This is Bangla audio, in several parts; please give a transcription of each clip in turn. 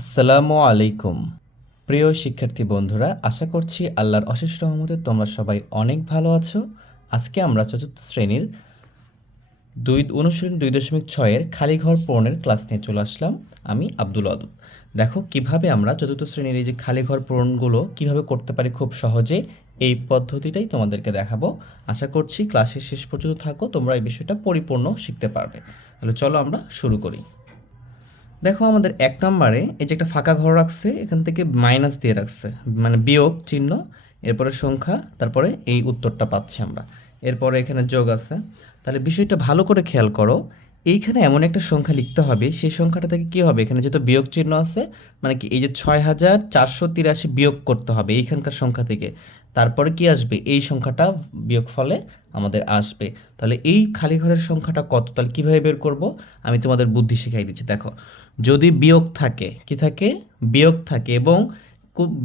আসসালামু আলাইকুম। প্রিয় শিক্ষার্থী বন্ধুরা, আশা করছি আল্লাহর অশেষ রহমতে তোমরা সবাই অনেক ভালো আছো। আজকে আমরা চতুর্থ শ্রেণির দুই অনুশীলন দুই দশমিক ছয়ের খালি ঘর পূরণের ক্লাস নিয়ে চলে আসলাম আমি আব্দুল আদুল দেখো, কীভাবে আমরা চতুর্থ শ্রেণির এই যে খালি ঘর পূরণগুলো কীভাবে করতে পারি খুব সহজে, এই পদ্ধতিটাই তোমাদেরকে দেখাবো। আশা করছি ক্লাসের শেষ পর্যন্ত থাকো, তোমরা এই বিষয়টা পরিপূর্ণ শিখতে পারবে। তাহলে চলো আমরা শুরু করি। দেখো আমাদের এক নম্বরে এই যে একটা ফাঁকা ঘর রাখছে, এখান থেকে মাইনাস দিয়ে রাখছে মানে বিয়োগ চিহ্ন, এরপরে সংখ্যা, তারপরে এই উত্তরটা পাচ্ছি আমরা। এরপরে এখানে যোগ আছে। তাহলে বিষয়টা ভালো করে খেয়াল করো, এইখানে এমন একটা সংখ্যা লিখতে হবে, সেই সংখ্যাটা থেকে কী হবে? এখানে যেহেতু বিয়োগ চিহ্ন আছে মানে কি এই যে ছয় হাজার চারশো তিরাশি বিয়োগ করতে হবে এইখানকার সংখ্যা থেকে। তারপরে কি আসবে? এই সংখ্যাটা বিয়োগ ফলে আমাদের আসবে। তাহলে এই খালি ঘরের সংখ্যাটা কত? তাহলে কীভাবে বের করব? আমি তোমাদের বুদ্ধি শিখাই দিচ্ছি। দেখো, যদি বিয়োগ থাকে, কি থাকে? বিয়োগ থাকে এবং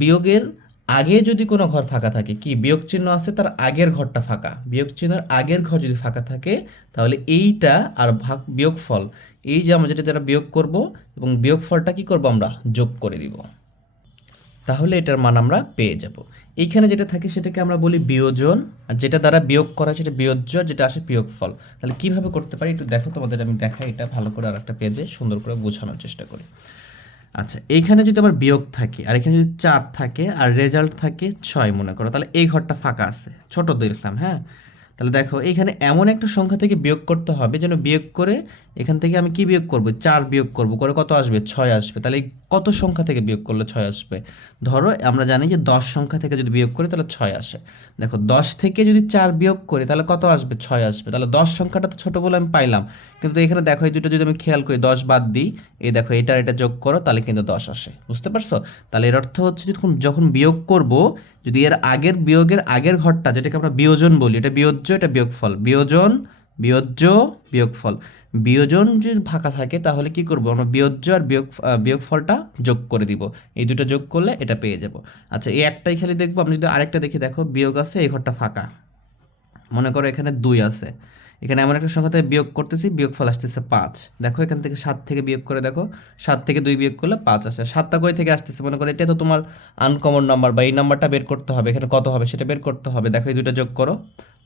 বিয়োগের আগে যদি কোনো ঘর ফাঁকা থাকে, কি? বিয়োগ চিহ্ন আছে, তার আগের ঘরটা ফাঁকা। বিয়োগ চিহ্নের আগের ঘর যদি ফাঁকা থাকে, তাহলে এইটা আর ভাগ বিয়োগ ফল এই যে আমরা যেটা যারা বিয়োগ করব এবং বিয়োগ ফলটা কি করব আমরা? যোগ করে দিব। তাহলে এটার মান আমরা পেয়ে যাব। এইখানে যেটা থাকে সেটাকে আমরা বলি বিয়োজন, আর যেটা দ্বারা বিয়োগ করা সেটা বিয়োজ্য, যেটা আসে বিয়োগ ফল তাহলে কীভাবে করতে পারি? একটু দেখো, তোমাদের আমি দেখাই এটা ভালো করে আর একটা পেজে সুন্দর করে বোঝানোর চেষ্টা করি। আচ্ছা এইখানে যদি আমার বিয়োগ থাকে, আর এখানে যদি চার থাকে, আর রেজাল্ট থাকে ছয় মনে করো, তাহলে এই ঘরটা ফাঁকা আছে। ছোট দেখলাম হ্যাঁ? তাহলে দেখো এখানে এমন একটা সংখ্যা থেকে বিয়োগ করতে হবে যেন বিয়োগ করে এখান থেকে আমি কি বিয়োগ করব? চার বিয়োগ করব। করে কত আসবে? ছয় আসবে। তাহলে কত সংখ্যা থেকে বিয়োগ করলে ছয় আসবে? ধরো আমরা জানি যে দশ সংখ্যা থেকে যদি বিয়োগ করি, তাহলে ছয় আসে। দেখো, দশ থেকে যদি চার বিয়োগ করি, তাহলে কত আসবে? ছয় আসবে। তাহলে দশ সংখ্যাটা তো ছোটো বলে আমি পাইলাম। কিন্তু এখানে দেখো, এই দুটো যদি আমি খেয়াল করি, দশ বাদ দিই, এই দেখো, এটা এটা যোগ করো, তাহলে কিন্তু দশ আসে। বুঝতে পারছ? তাহলে এর অর্থ হচ্ছে যখন যখন বিয়োগ করব, যদি এর আগের বিয়োগের আগের ঘরটা, যেটাকে আমরা বিয়োজন বলি, এটা বিয়োজ্য, এটা বিয়োগফল। বিয়োজন বিয়োজ্য, বিয়োগফল। বিয়োজন যদি ফাঁকা থাকে, তাহলে কি করব? আমরা বিয়োজ্য আর বিয়োগ বিয়োগফলটা যোগ করে দিব। এই দুটো যোগ করলে এটা পেয়ে যাব। আচ্ছা এই একটাই খালি দেখব। আমি যদি আরেকটা দেখি দেখো, বিয়োগ আছে, এই ঘরটা ফাঁকা। মনে করো এখানে দুই আছে। এখানে এমন একটা সংখ্যা থেকে বিয়োগ করতেছি বিয়োগ ফল আসতেছে পাঁচ। দেখো, এখান থেকে সাত থেকে বিয়োগ করে দেখো, সাত থেকে দুই বিয়োগ করলে পাঁচ আসে। সাতটা কই থেকে আসতেছে? মনে করো এটা তো তোমার আনকমন নাম্বার বা এই নাম্বারটা বের করতে হবে। এখানে কত হবে? সেটা বের করতে হবে। দেখো, এই দুইটা যোগ করো,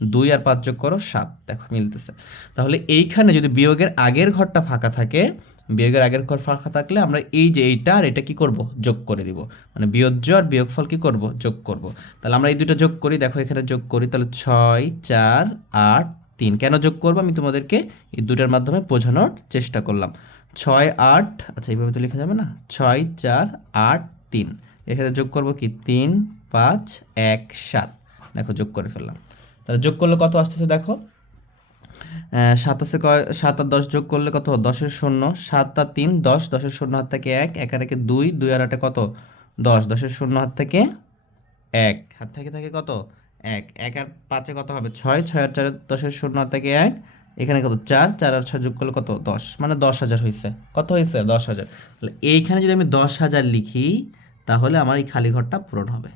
দুই আর পাঁচ যোগ করো, সাত। দেখো, মিলতেছে। তাহলে এইখানে যদি বিয়োগের আগের ঘরটা ফাঁকা থাকে, বিয়োগের আগের ঘর ফাঁকা থাকলে আমরা এই যে এইটা আর এটা কি করব? যোগ করে দিব। মানে বিয়োজ্য আর বিয়োগফল কি করব? যোগ করব। তাহলে আমরা এই দুটো যোগ করি। দেখো, এখানে যোগ করি। তাহলে ছয়, চার, আট তিন। কেন যোগ করব? আমি তোমাদেরকে এই দুটার মাধ্যমে বোঝানোর চেষ্টা করলাম। ছয় আট আচ্ছা এইভাবে তো লেখা যাবে না? ছয় চার আট তিন। এখানে যোগ করব কি? তিন পাঁচ এক সাত। দেখো যোগ করে ফেললাম। তাহলে যোগ করলে কত আসতেছে দেখো? আহ, সাত আছে কয়? সাত আর দশ যোগ করলে কত? দশের শূন্য। সাত আর তিন দশ। দশের শূন্য হাত থেকে এক। এক আর একে দুই। দুই আর আটে কত? দশ। দশের শূন্য হাত থেকে এক। হাত থেকে থাকে কত? এক এক আর পাঁচে কত হবে? ছয় ছয় আর চারে দশের শূন্য থেকে এক। এখানে কত? চার চার আর ছয় যোগ করলে কত? দশ। মানে দশ হাজার হয়েছে কত হয়েছে দশ হাজার। তাহলে এইখানে যদি আমি দশ হাজার লিখি, তাহলে আমার এই খালি ঘরটা পূরণ হবে।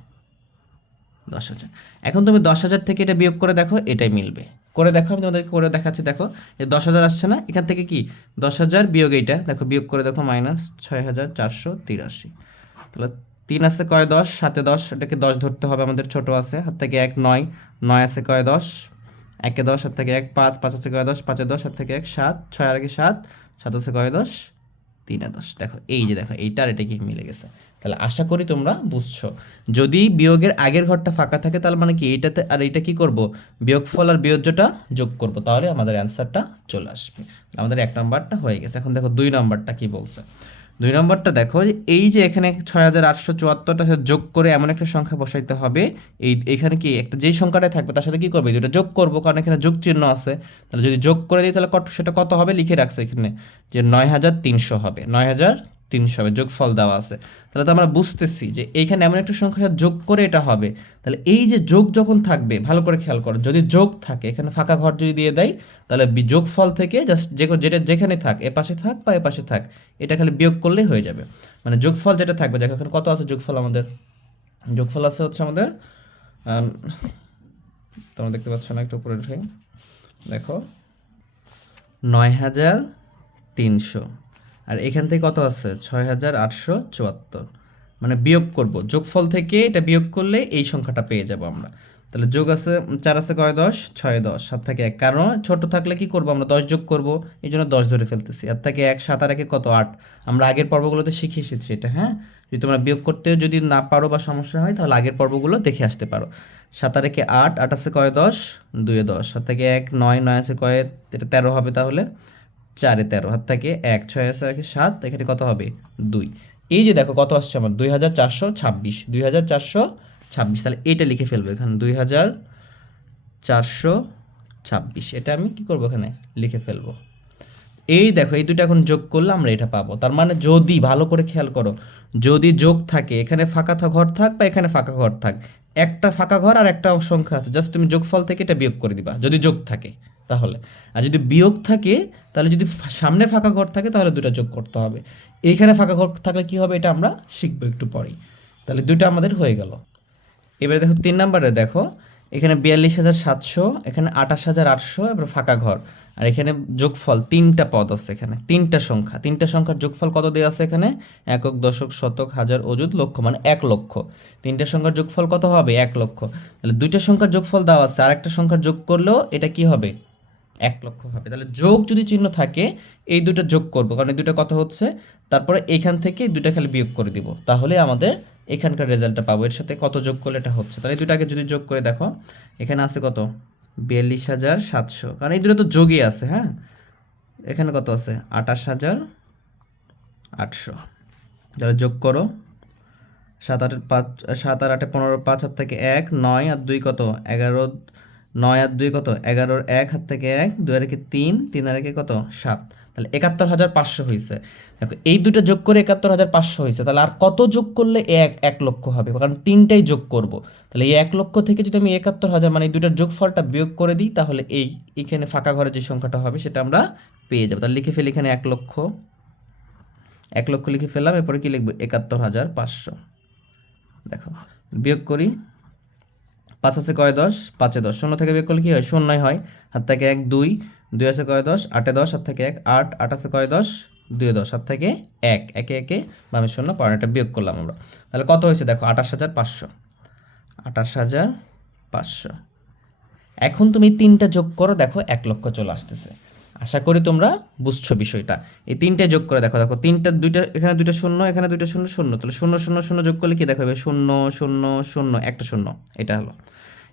দশ হাজার। এখন তুমি দশ হাজার থেকে এটা বিয়োগ করে দেখো, এটাই মিলবে। করে দেখো, আমি তোমাদেরকে করে দেখাচ্ছি, দেখো। এই দশ হাজার আসছে না, এখান থেকে কি? দশ হাজার বিয়োগ এইটা, দেখো, বিয়োগ করে দেখো, মাইনাস ছয় হাজার চারশো তিরাশি। তাহলে তিন আছে কয় দশ সাথে দশ, এটাকে দশ ধরতে হবে আমাদের ছোট আছে, হাত থেকে এক নয় নয় আছে কয় দশ, একে দশ, হাত থেকে এক পাঁচ পাঁচ আছে কয় দশ, পাঁচে দশ, হাত থেকে এক সাত, ছয় আর একে সাত সাত আছে কয় দশ, তিনে দশ। দেখো, এই যে দেখো, এইটা আর এটা কি মিলে গেছে। তাহলে আশা করি তোমরা বুঝছ। যদি বিয়োগের আগের ঘরটা ফাঁকা থাকে, তাহলে মানে কি এইটাতে, আর এইটা কি করব? বিয়োগফল আর বিয়োজ্যটা যোগ করব, তাহলে আমাদের অ্যান্সারটা চলে আসবে। আমাদের এক নাম্বারটা হয়ে গেছে। এখন দেখো দুই নাম্বারটা কি বলছে। দুই নম্বরটা দেখো যে এই যে এখানে ছয় হাজার আটশো চুয়াত্তরটা যোগ করে এমন একটা সংখ্যা বসাইতে হবে। এই এখানে কি একটা যেই সংখ্যাটা থাকবে তার সাথে কী করবে? দুটো যোগ করব কারণ এখানে যোগ চিহ্ন আছে। তাহলে যদি যোগ করে দিই তাহলে কত সেটা কত হবে? লিখে রাখছে এখানে যে নয় হাজার তিনশো হবে। নয় হাজার তিনশো হবে যোগফল দেওয়া আছে। তাহলে তো আমরা বুঝতেছি যে এইখানে এমন একটা সংখ্যা যোগ করে এটা হবে। তাহলে এই যে যোগ যখন থাকবে ভালো করে খেয়াল করো যদি যোগ থাকে এখানে ফাঁকা ঘর যদি দিয়ে দেয় তাহলে যোগফল থেকে জাস্ট যে যেটা যেখানে থাক এ পাশে থাক বা এ পাশে থাক এটা খালি বিয়োগ করলেই হয়ে যাবে। মানে যোগফল যেটা থাকবে দেখো এখানে কত আছে যোগফল আমাদের? যোগফল আছে হচ্ছে আমাদের আম, তোমরা দেখতে পাচ্ছ না একটু উপরে উঠে দেখো নয় হাজার তিনশো। আর এখান থেকে কত আছে? ছয় হাজার আটশো চুয়াত্তর। মানে বিয়োগ করব। যোগফল থেকে এটা বিয়োগ করলে এই সংখ্যাটা পেয়ে যাব আমরা। তাহলে যোগ আছে, চার আছে কয়? দশ, ছয়, দশ। সাত থেকে এক। কারণ ছোট থাকলে কি করব আমরা? দশ যোগ করব। এই জন্য দশ ধরে ফেলতেছি। আর থেকে এক, সাত আর একে কত? আট। আমরা আগের পর্বগুলোতে শিখে এসেছি এটা হ্যাঁ? যদি তোমরা বিয়োগ করতে যদি না পারো বা সমস্যা হয়, তাহলে আগের পর্বগুলো দেখে আসতে পারো। সাত আর একে আট আট আছে কয়? দশ, দুয়ে দশ। সাত থেকে এক, নয় নয় আছে কয়? এটা তেরো হবে তাহলে। চারে তেরো, হাত থেকে এক, ছয় আছে একে সাত, এখানে কত হবে? দুই। এই যে দেখো কত আসছে আমার? দুই হাজার চারশো ছাব্বিশ। দুই হাজার চারশো ছাব্বিশ। তাহলে এটা লিখে ফেলব এখানে। দুই হাজার চারশো ছাব্বিশ। এটা আমি কি করব এখানে? লিখে ফেলব। এই দেখো, এই দুটো এখন যোগ করলে আমরা এটা পাবো। তার মানে যদি, ভালো করে খেয়াল করো, যদি যোগ থাকে, এখানে ফাঁকা ঘর থাক বা এখানে ফাঁকা ঘর থাক, একটা ফাঁকা ঘর আর একটা সংখ্যা আছে। জাস্ট তুমি যোগফল থেকে এটা বিয়োগ করে দিবা, যদি যোগ থাকে। তাহলে। আর যদি বিয়োগ থাকে, তাহলে যদি সামনে ফাঁকা ঘর থাকে, তাহলে দুটো যোগ করতে হবে। এইখানে ফাঁকা ঘর থাকলে কি হবে? এটা আমরা শিখব একটু পরেই। তাহলে দুটো আমাদের হয়ে গেল। এবারে দেখো তিন নম্বরে দেখো, এখানে বিয়াল্লিশ হাজার সাতশো, এখানে আঠাশ হাজার আটশো, এবার ফাঁকা ঘর। আর এখানে যোগফল তিনটা পদ আছে এখানে, তিনটা সংখ্যা। তিনটা সংখ্যার যোগফল কত দেওয়া আছে এখানে? একক, দশক, শতক, হাজার, অযুত, লক্ষ মানে এক লক্ষ। তিনটা সংখ্যার যোগফল কত হবে? এক লক্ষ। তাহলে দুইটা সংখ্যার যোগফল দেওয়া আছে, আরেকটা সংখ্যার যোগ করলেও এটা কি হবে? এক লক্ষ হবে। তাহলে যোগ যদি চিহ্ন থাকে, এই দুটো যোগ করব। কারণ এই দুটো কত হচ্ছে? তারপরে এখান থেকে দুটো খালি বিয়োগ করে দিব। তাহলে আমাদের এখানকার রেজাল্টটা পাবো। এর সাথে কত যোগ করলে এটা হচ্ছে? তাহলে এই দুটাকে যদি যোগ করে দেখো, এখানে আছে কত? বিয়াল্লিশ হাজার সাতশো। কারণ এই দুটো তো যোগই আছে হ্যাঁ? এখানে কত আছে? আঠাশ হাজার আটশো। তাহলে যোগ করো। সাত আটের পাঁচ, সাত আর আটে পনেরো, পাঁচ হাত থেকে এক, নয় আর দুই কত? এগারো নয় আর দুই কত? এগারোর এক হাত থেকে এক, দুই আর একে তিন তিন আর একে কত? সাত। তাহলে একাত্তর হাজার পাঁচশো হয়েছে দেখো, এই দুটো যোগ করে একাত্তর হাজার পাঁচশো হয়েছে তাহলে আর কত যোগ করলে এক এক লক্ষ হবে? কারণ তিনটাই যোগ করব। তাহলে এই এক লক্ষ থেকে যদি আমি একাত্তর হাজার মানে এই দুটার যোগফলটা বিয়োগ করে দিই, তাহলে এই এখানে ফাঁকা ঘরে যে সংখ্যাটা হবে, সেটা আমরা পেয়ে যাব। তাহলে লিখে ফেলি এখানে এক লক্ষ। এক লক্ষ লিখে ফেললাম, এরপরে কি লিখব? একাত্তর হাজার পাঁচশো। দেখো, বিয়োগ করি। পাঁচ আছে কয় দশ? পাঁচে দশ। শূন্য থেকে বের করলে কী হয়? শূন্যই হয়। হাত থেকে এক, দুই। দুই আছে কয় দশ? আটে দশ। হাত থেকে এক, আট। আট আছে কয় দশ? দুই দশ। হাত থেকে এক। একে একে বামে শূন্য পয়েন্টটা বিয়োগ করলাম আমরা। তাহলে কত হয়েছে? দেখো, আঠাশ হাজার পাঁচশো। আঠাশ হাজার পাঁচশো। এখন তুমি তিনটা যোগ করো, দেখো এক লক্ষ চলে আসতেছে। আশা করি তোমরা বুঝছ বিষয়টা। এই তিনটে যোগ করে দেখো দেখো তিনটা, দুইটা, এখানে দুইটা শূন্য, এখানে দুইটা শূন্য শূন্য। তাহলে শূন্য শূন্য শূন্য যোগ করলে কি দেখো এবার শূন্য শূন্য শূন্য, একটা শূন্য, এটা হলো।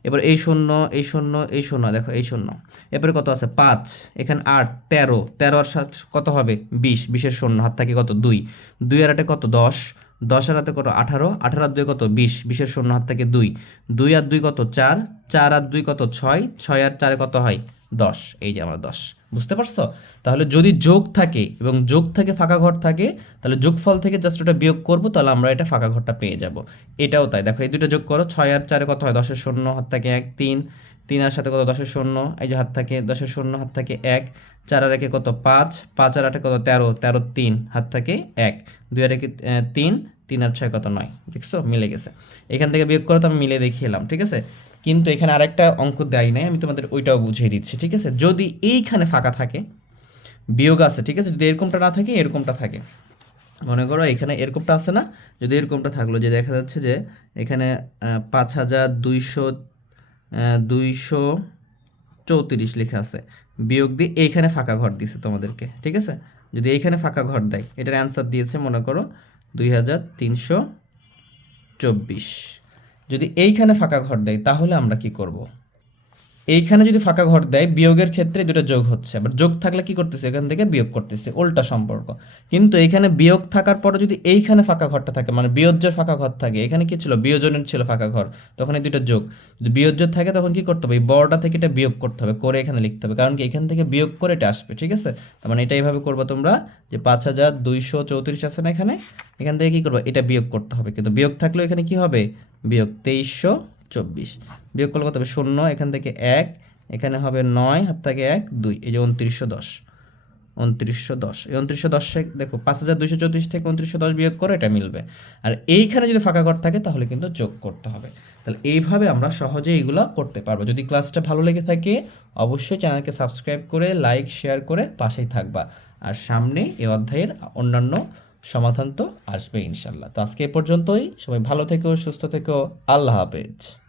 এবার এই শূন্য এই শূন্য এই শূন্য, দেখো এই শূন্য। এরপরে কত আছে? পাঁচ, এখানে আট, তেরো তেরো আর সাত কত হবে? বিশ, বিশের শূন্য, হাত থাকে কত? দুই। দুই আর আটে কত? দশ। দশ আর হাতে কত? আঠারো। আঠারো আর দুই কত? বিশ, বিশের শূন্য, হাত থেকে দুই। দুই আর দুই কত? চার। চার আর দুই কত? ছয়। ছয় আর চারে কত হয়? দশ, এই যে আমার দশ। বুঝতে পারছ? তাহলে যদি যোগ থাকে এবং যোগ থেকে ফাঁকা ঘর থাকে, তাহলে যোগফল থেকে জাস্ট ওটা বিয়োগ করব, তাহলে আমরা এটা ফাঁকা ঘরটা পেয়ে যাব। এটাও তাই। দেখো, এই দুটো যোগ করো, ছয় আর চারে কত হয়? দশের শূন্য, হাত থাকে এক, তিন। তিন আর সাথে কত? দশের শূন্য, এই যে হাত থাকে, দশের শূন্য, হাত থাকে এক। চার আর একে কত? পাঁচ। পাঁচ আর আটে কত? তেরো। তেরো, তিন। হাত থাকে এক। দুই আর একে তিন। তিন আর ছয় কত নয়, দেখছ? মিলে গেছে। এখান থেকে বিয়োগ করে তো আমি মিলে দেখিয়ে এলাম ঠিক আছে? কিন্তু এখানে আরেকটা অঙ্ক দেয় নাই, আমি তোমাদের ওইটাও বুঝিয়ে দিচ্ছি, ঠিক আছে? যদি এইখানে ফাঁকা থাকে, বিয়োগ আছে, ঠিক আছে? যদি এরকমটা না থাকে, এরকমটা থাকে। মনে করো এখানে এরকমটা আছে না? যদি এরকমটা থাকল, যে দেখা যাচ্ছে যে এখানে পাঁচ হাজার দুইশো দুইশো চৌত্রিশ লেখা আছে। বিয়োগ দিয়ে এইখানে ফাঁকা ঘর দিছে তোমাদেরকে, ঠিক আছে? যদি এইখানে ফাঁকা ঘর দেয়, এটার অ্যান্সার দিয়েছে, মনে করো দুই হাজার তিনশো চব্বিশ যদি এইখানে ফাঁকা ঘর দেয় তাহলে আমরা কি করব। এইখানে যদি ফাঁকা ঘর দেয়, বিয়োগের ক্ষেত্রে দুটো যোগ হচ্ছে। আবার যোগ থাকলে কি করতেছে? এখান থেকে বিয়োগ করতেছে, উল্টা সম্পর্ক। কিন্তু এখানে বিয়োগ থাকার পরে যদি এইখানে ফাঁকা ঘরটা থাকে মানে বিয়োজ্যের ফাঁকা ঘর থাকে, এখানে কি ছিল? বিয়োজনের ছিল ফাঁকা ঘর, তখন এই দুটো যোগ। যদি বিয়োজ্য থাকে, তখন কি করতে হবে? এই বড়টা থেকে এটা বিয়োগ করতে হবে, করে এখানে লিখতে হবে। কারণ কি, এখান থেকে বিয়োগ করে এটা আসবে, ঠিক আছে? তার মানে এটা এইভাবে করব তোমরা, যে পাঁচ হাজার দুইশো চৌত্রিশ আছে না এখানে? এখান থেকে কি করব? এটা বিয়োগ করতে হবে। কিন্তু বিয়োগ থাকলেও এখানে কি হবে? বিয়োগ তেইশশো চব্বিশ। বিয়োগ করলে কত হবে? শূন্য, এখান থেকে এক, এখানে হবে নয়, হাত থেকে এক, দুই, এই যে উনত্রিশশো দশ। উনত্রিশশো দশ। এই উনত্রিশশো দশে দেখো, পাঁচ হাজার দুইশো চৌত্রিশ থেকে উনত্রিশশো দশ বিয়োগ করে এটা মিলবে। আর এইখানে যদি ফাঁকা ঘর থাকে, তাহলে কিন্তু যোগ করতে হবে। তাহলে এইভাবে আমরা সহজে এইগুলো করতে পারব। যদি ক্লাসটা ভালো লেগে থাকে, অবশ্যই চ্যানেলকে সাবস্ক্রাইব করে, লাইক, শেয়ার করে পাশেই থাকবা। আর সামনে এ অধ্যায়ের অন্যান্য সমাধান তো আসবে ইনশাল্লাহ তো আজকে এ পর্যন্তই। সবাই ভালো থেকো, সুস্থ থেকো। আল্লাহ হাফেজ।